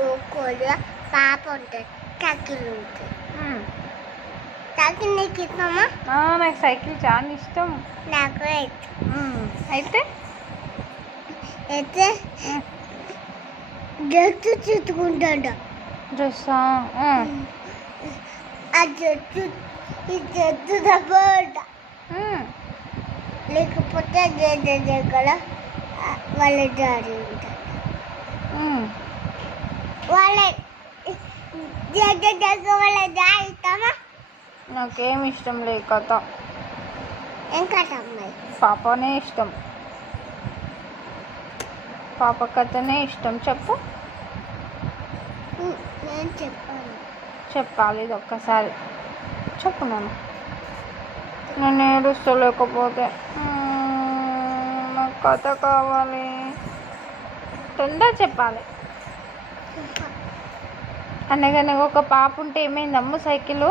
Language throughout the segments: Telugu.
ఊకోలు పాప ఉంటుంది. టకిల్ నీకు ఆ, నాకు సైకిల్ చాలా ఇష్టం. నాకు అయితే. అయితే? జట్టు చుట్టుకుంటాడు. డ్రెస్సా ఆ. జట్టు ఈ జట్టు దబ్బట ఉమ్. లేకపోతే ఆ, వాళ్ళ డాడీ ఉంటారు. వాళ్ళ వాళ్ళ డాడీ ఇస్తామా నాకేం ఇష్టం లేదు కథ. ఇంకా అమ్మాయి పాపనే ఇష్టం. పాప కథనే ఇష్టం. చెప్పు. నేను చెప్పాను చెప్పాలి ఇది ఒక్కసారి. చెప్పు నాన్న. నేను ఏడుస్తలేకపోతే. కథ కావాలి. తొందర చెప్పాలి. అనగనగా ఒక పాప ఉంటే ఏమైందమ్మ సైకిల్?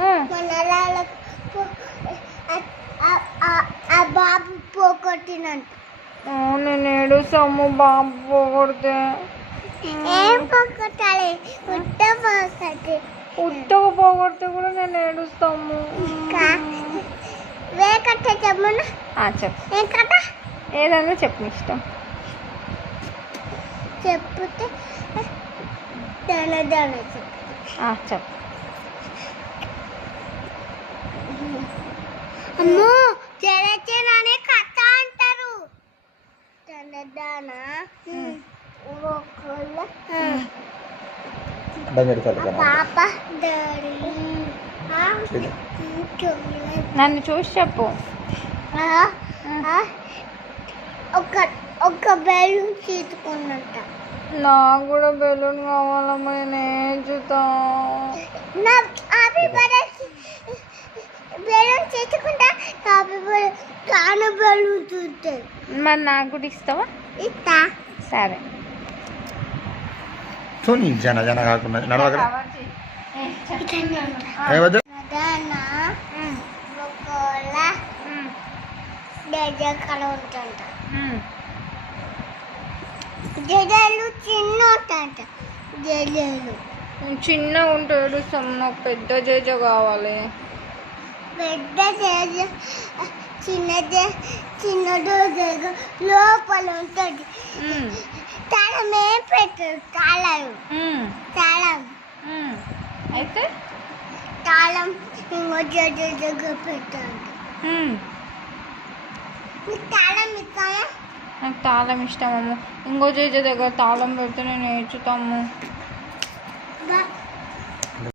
ఆ. మన ఆ బాబు పోగొట్టినంట నేను ఏడుస్తాము బాబు పోగొడితే. ఏం పోగొట్టాలి? ఉట్ట పోగొట్టి ఉత్తగా పోగొడితే కూడా నేను ఏడుస్తాము. వేకట్ట చెప్పు. ఏదైనా చెప్పు ఇష్టం. చెప్తే చెప్పు. ఆ, చెప్పు. అమ్మో చెరచేననే కథ అంటారు. పాప డాడీ నన్ను చూసి చెప్పు. ఒక ఒక బెలూన్ తీసుకున్నట్ట నాకు కూడా బెలూన్ కావాలమ్మా నేను చూద్దాం నా హ్యాపీ బర్త్డే బెలూన్ తీసుకుంటా హ్యాపీ బర్త్డే చాలా బెలూన్ చూస్తుంది మరి నాకు కూడా ఇస్తావా? ఇస్తా సరే చూని జన జన కాకుండా ఒకళ్ళ ఉంటుంట. జడలు చిన్న ఉంటుంట జడలు చిన్నగా ఉంటే ఏడుస్తాం నాకు పెద్ద జేజ కావాలి. పెద్ద జడ చిన్న జడ చిన్న దగ్గర లోపల ఉంటుంది. తాళం ఏం పెట్టరు తాళం. తాళం. అయితే? తాళం ఇంకో జడ దగ్గర పెట్టండి తాళం నాకు తాళం ఇష్టమమ్మ ఇంకో జేజ దగ్గర తాళం పెడితే నేను ఏడ్చుతాము బా-